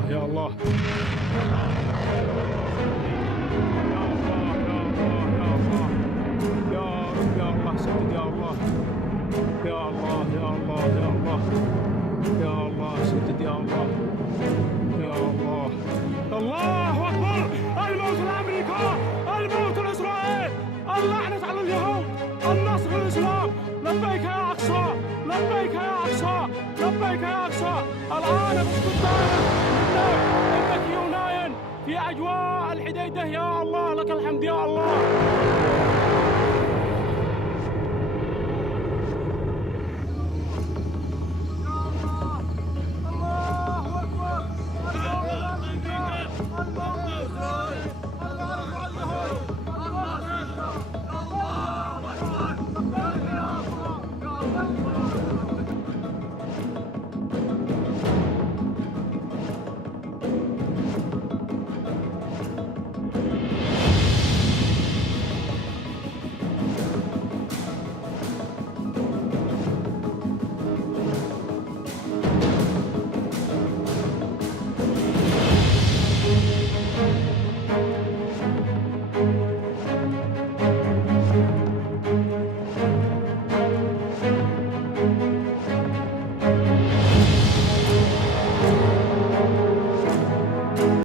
الله يا الله. يا رب يا الله سدد يا الله. يا الله يا الله يا الله يا الله سدد يا الله يا الله. الله أكبر. الموت لأمريكا، الموت لإسرائيل، اللعنة على اليهود، النصر للإسلام. لبيك يا أقصى، لبيك يا أقصى، لبيك يا أقصى. الآن بسكت إنك يوناين في أجواء الحديدة. يا الله لك الحمد يا الله.